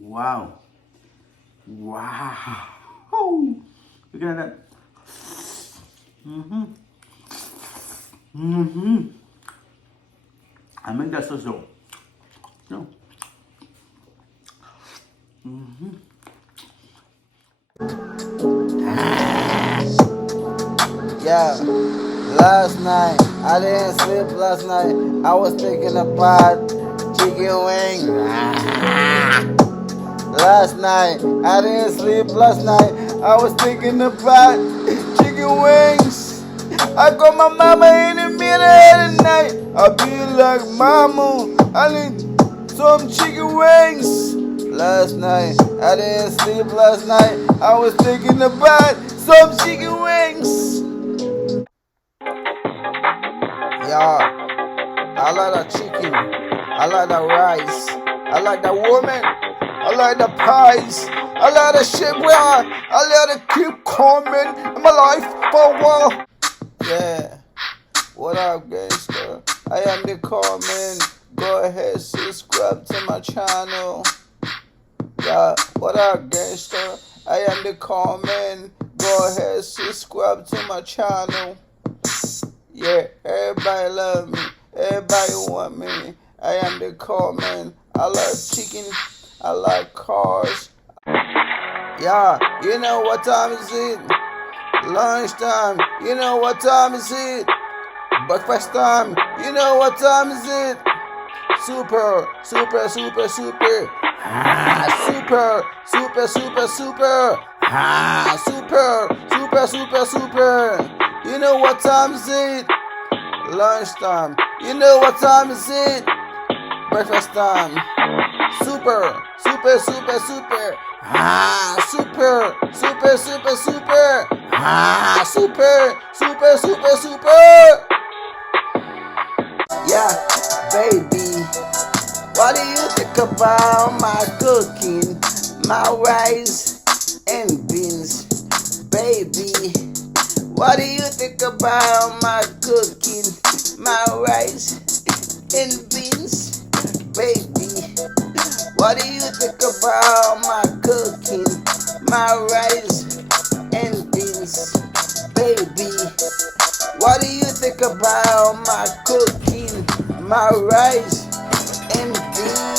Wow. Wow. Look at that. Mm-hmm. Mm-hmm. I make that sauce though. No. Mm-hmm. Yeah, last night I didn't sleep last night. I was thinking about chicken wings. Last night I didn't sleep last night. I was thinking about chicken wings. I call my mama in the middle of the night. I be like, Mama, I need some chicken wings. Last night I didn't sleep last night. I was thinking about some chicken wings. Yeah, I like the chicken. I like the rice. I like the woman. I like the pies. I like the shit where I let it keep coming in my life for a while. Yeah, what up, gangster? I am the Carmen. Go ahead, subscribe to my channel. Yeah, what up, gangster? I am the Carmen. Go ahead, subscribe to my channel. Yeah, everybody love me. Everybody want me. I am the car man. I love chicken. I like cars. Yeah, you know what time is it? Lunchtime. You know what time is it? Breakfast time. You know what time is it? Super, super, super, super. Super, super, super, super. Super, super, super, super. You know what time is it? Lunchtime. You know what time is it? Breakfast time. Super, super, super, super. Super, super, super, super. Super, super, super, super. Yeah, baby. What do you think about my cooking? My rice and beans, baby. What do you think about my cooking? My rice and beans, baby. What do you think about my cooking? My rice and beans, baby. What do you think about my cooking? My rice and beans.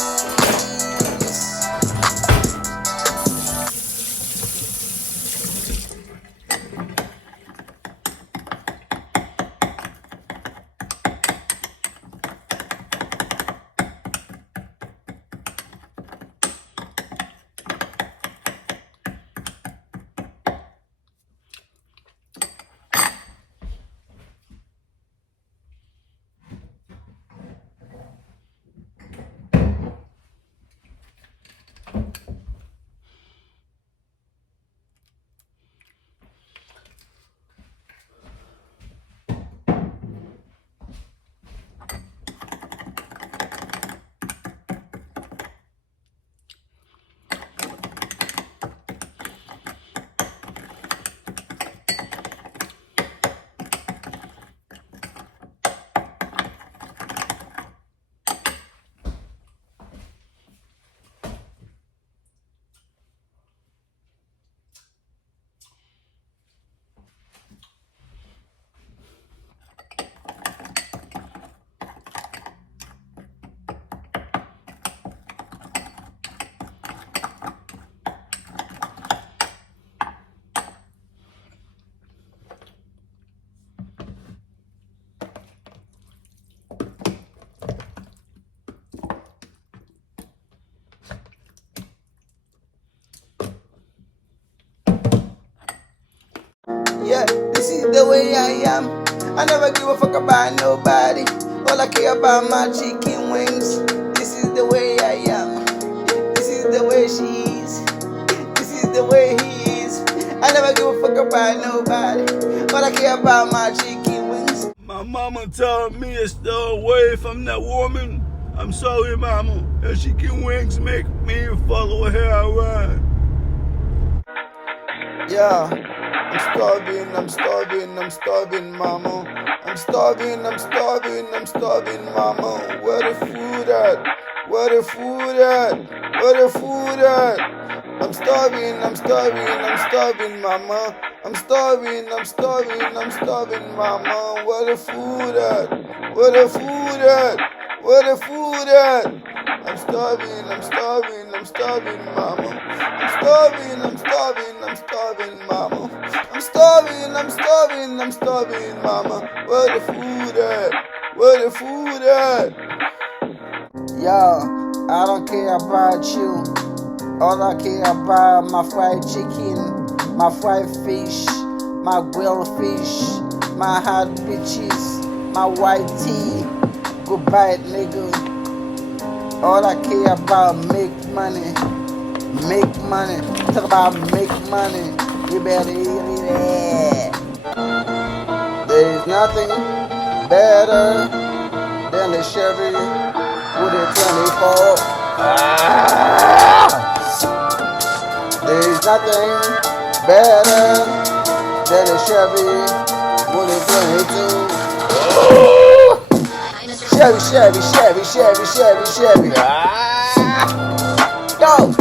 Yeah, this is the way I am. I never give a fuck about nobody. All I care about my chicken wings. This is the way I am. This is the way she is. This is the way he is. I never give a fuck about nobody. All I care about my chicken wings. My mama told me to stay away from that woman. I'm sorry, mama. Her chicken wings make me follow her around. Yeah, I'm starving, I'm starving, I'm starving, mama. I'm starving, I'm starving, I'm starving, mama. Where the food at? Where the food at? Where the food at? I'm starving, mama. I'm starving, mama. Where the food at? Where the food at? Where the food at? I'm starving, mama. I'm starving, mama. I'm starving, mama. Where the food at? Where the food at? Yo, I don't care about you. All I care about my fried chicken, my fried fish, my grilled fish, my hot bitches, my white tea. Goodbye, nigga. All I care about make money. Make money. Talk about make money. You better eat it. There is nothing better than the Chevy with a 24. There is nothing better than a Chevy with a 22. Chevy. Go!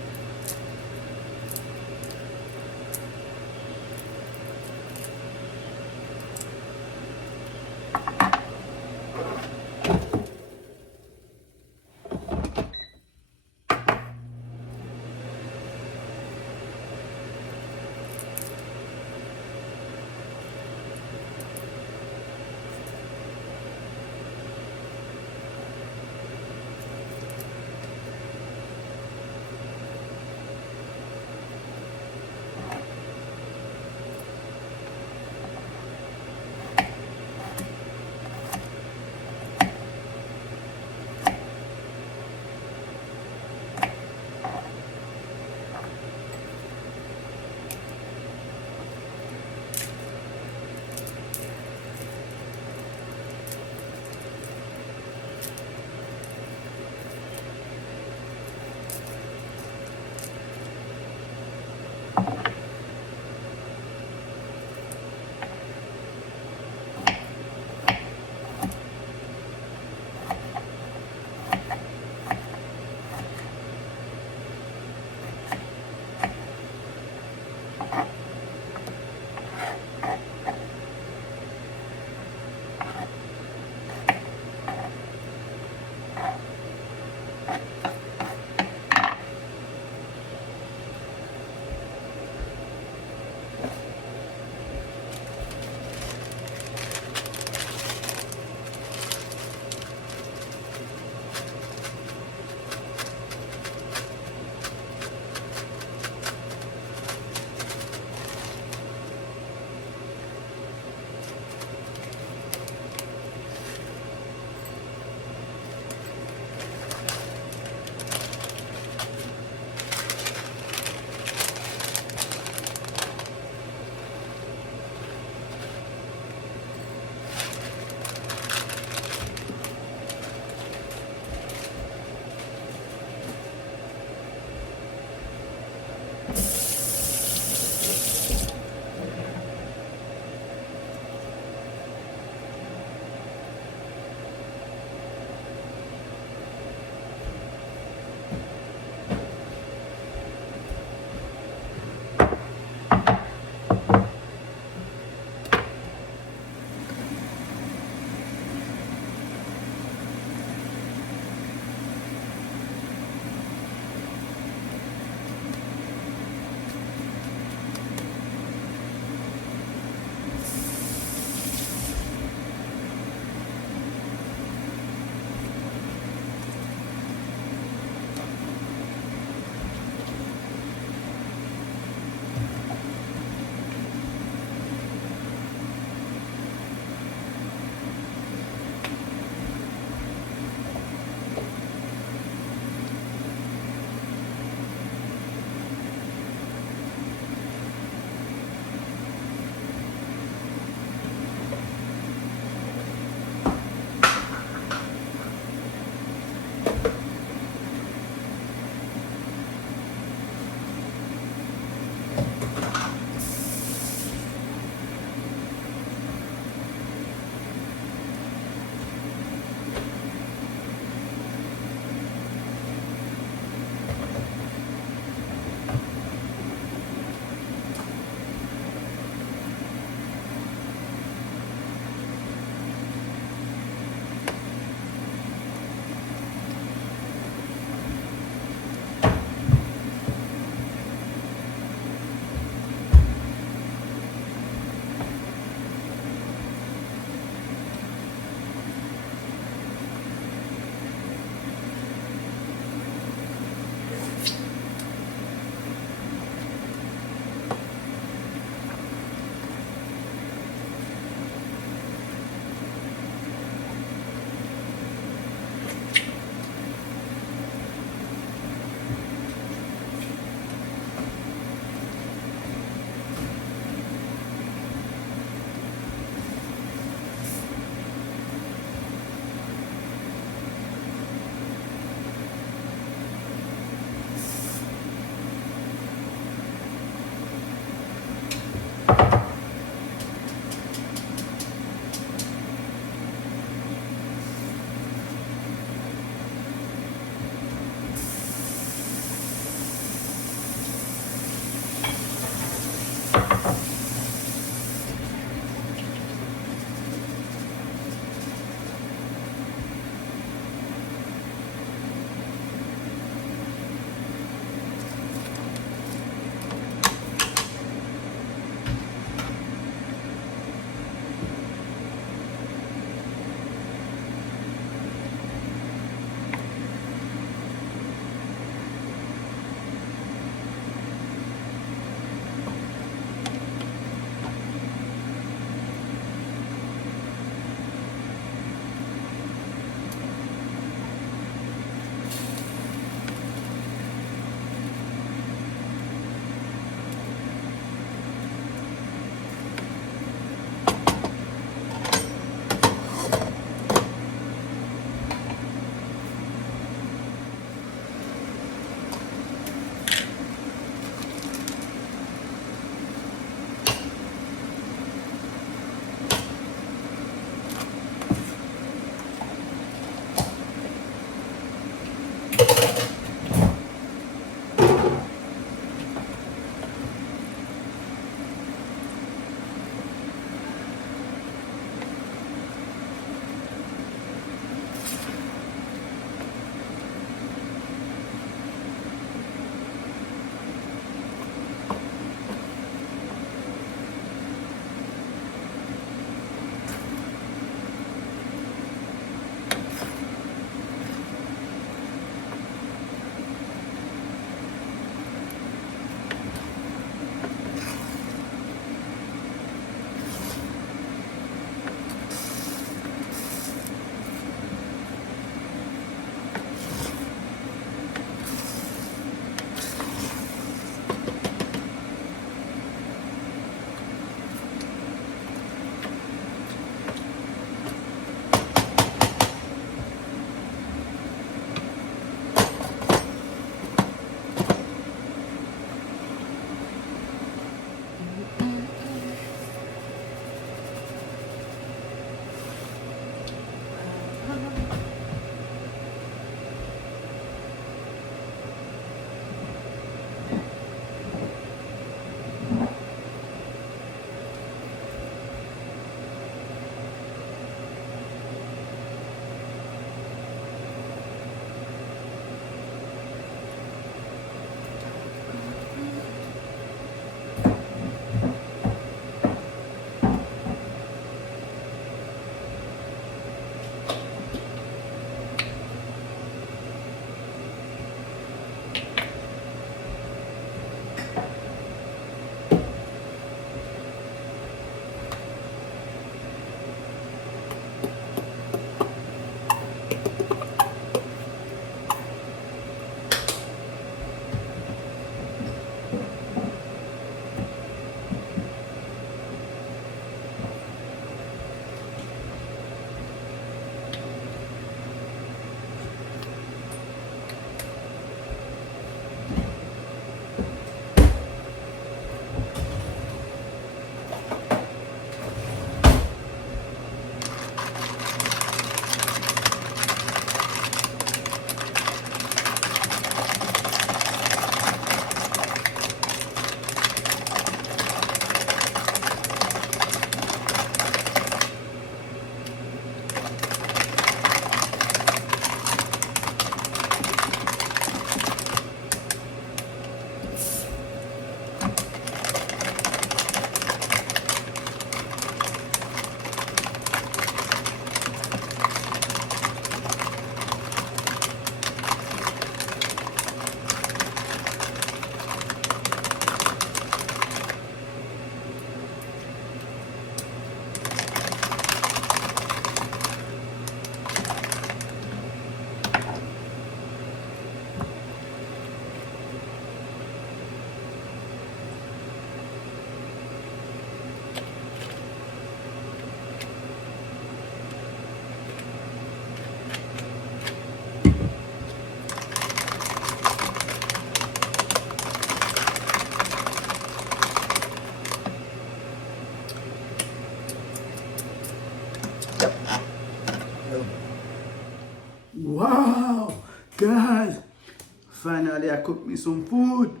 cook me some food.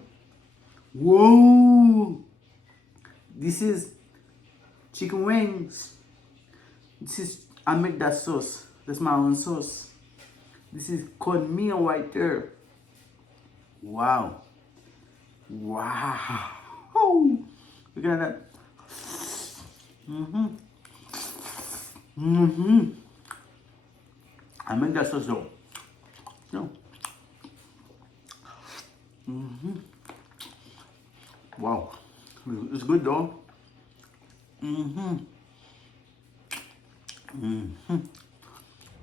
Whoa! This is chicken wings. I make that sauce. That's my own sauce. This is cornmeal right there. Wow. Wow. Look at that. I make that sauce though. No. Wow. It's good though.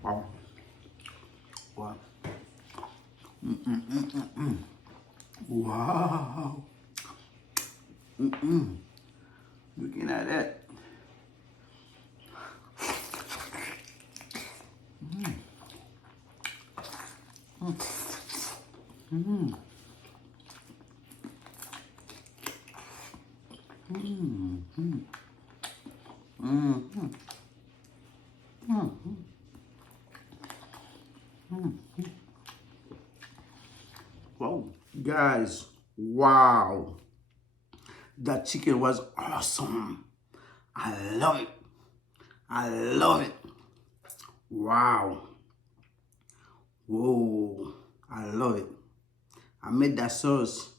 Wow. Wow. Wow. Looking at that. Wow, guys, wow. That chicken was awesome. I love it. I love it. Wow. Whoa, I love it. I made that sauce.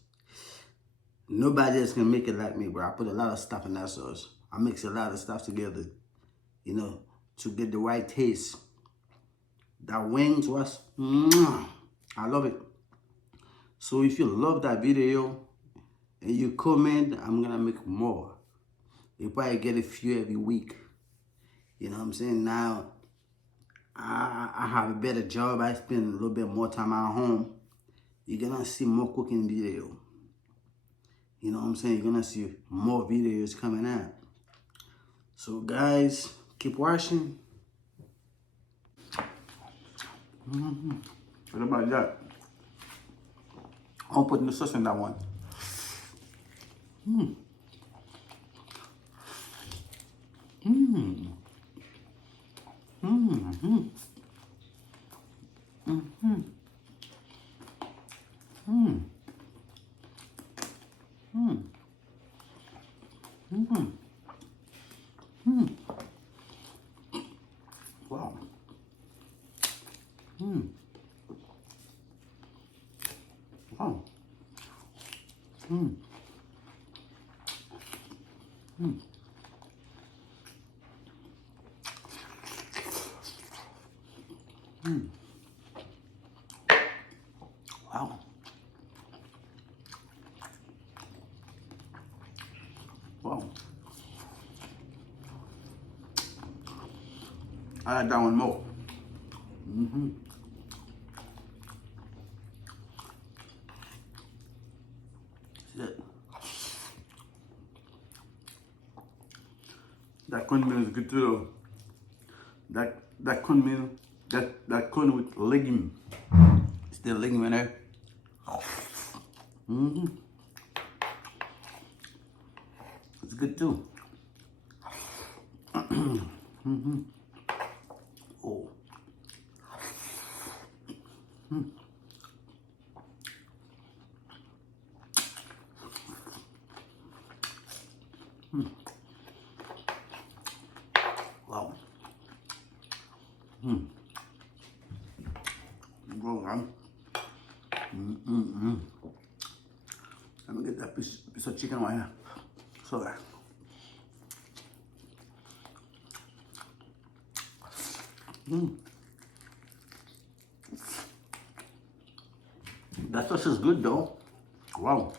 Nobody else can make it like me, bro. I put a lot of stuff in that sauce. I mix a lot of stuff together, you know, to get the right taste. That wings was, I love it. So if you love that video and you comment, I'm gonna make more. You probably get a few every week. You know what I'm saying? Now, I have a better job. I spend a little bit more time at home. You're gonna see more cooking video. You know what I'm saying? You're gonna see more videos coming out. So guys, keep watching. What about that? I'm putting the sauce in that one. Wow. Wow. Wow. Wow. I like that one more. That's it. That cornmeal is good too. That cornmeal, that corn with legine. Still legine in there. It's good too. Oh. Wow. Go on. Let me get that piece of chicken right here. So that. That sauce is good though. Wow.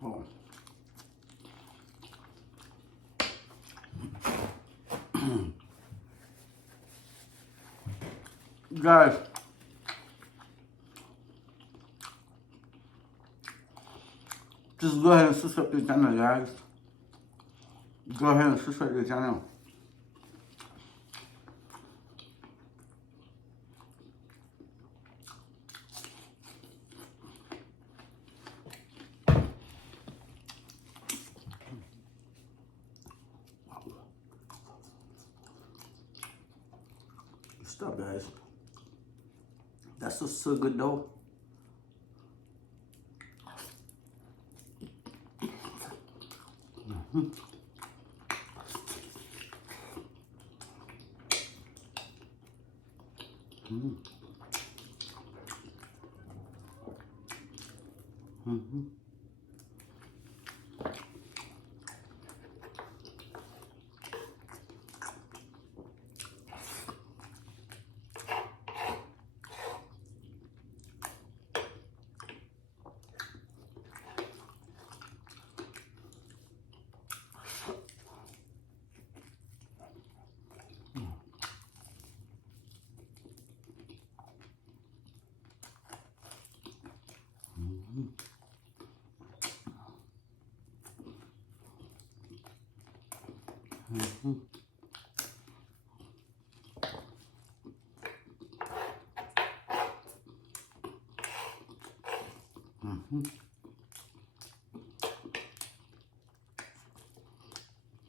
Oh. Guys, just go ahead and subscribe to the channel, guys. Go ahead and subscribe to the channel. Good stuff, guys. That's just so good though.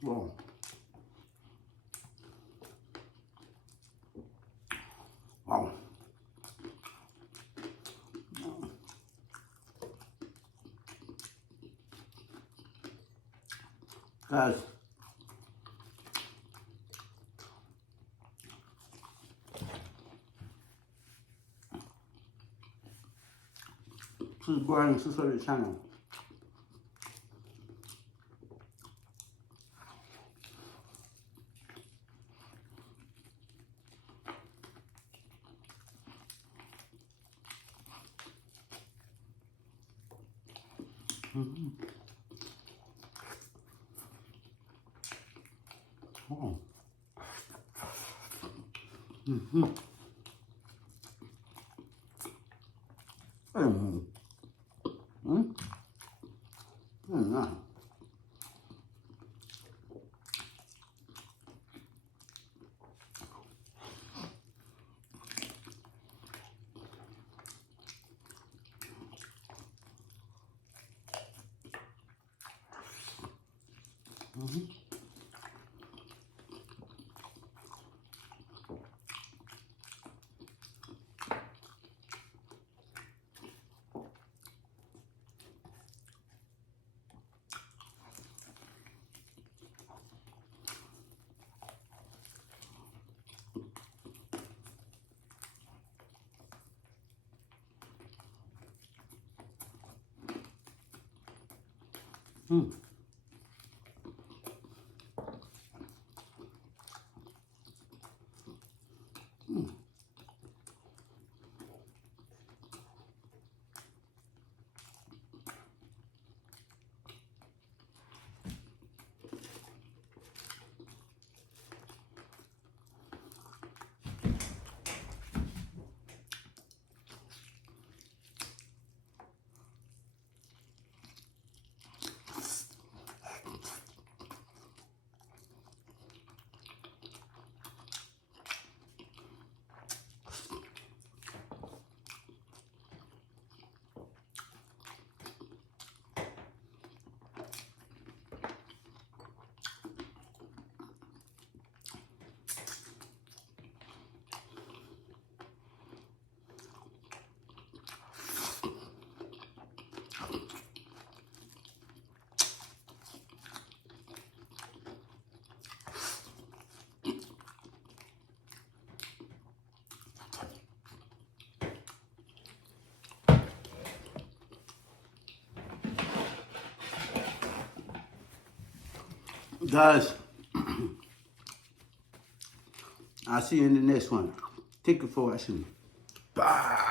Wow. Wow. Guys, please go ahead and subscribe to the channel. Oh. Guys, I'll see you in the next one. Thank you for watching. Bye.